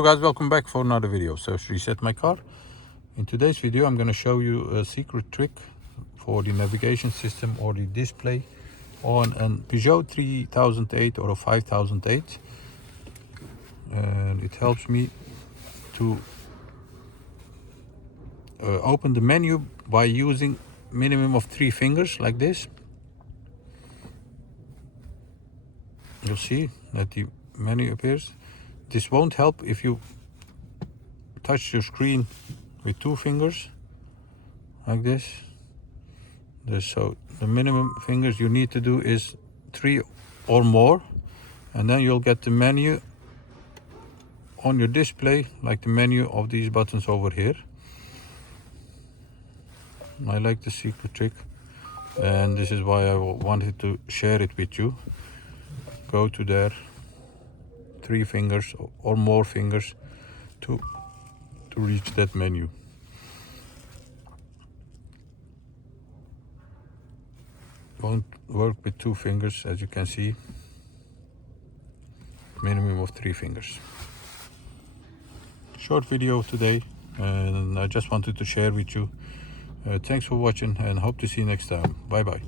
Hello guys, welcome back for another video. So let's reset my car. In today's video I'm going to show you a secret trick for the navigation system or the display on a Peugeot 3008 or a 5008, and it helps me to open the menu by using minimum of 3 fingers like this. You'll see that the menu appears. This won't help if you touch your screen with 2 fingers like this. So the minimum fingers you need to do is 3 or more, and then you'll get the menu on your display like the menu of these buttons over here. I like the secret trick, and this is why I wanted to share it with you. Go to there, 3 fingers or more fingers to reach that menu. Won't work with 2 fingers, as you can see. Minimum of 3 fingers. Short video today, and I just wanted to share with you. Thanks for watching, and hope to see you next time. Bye bye.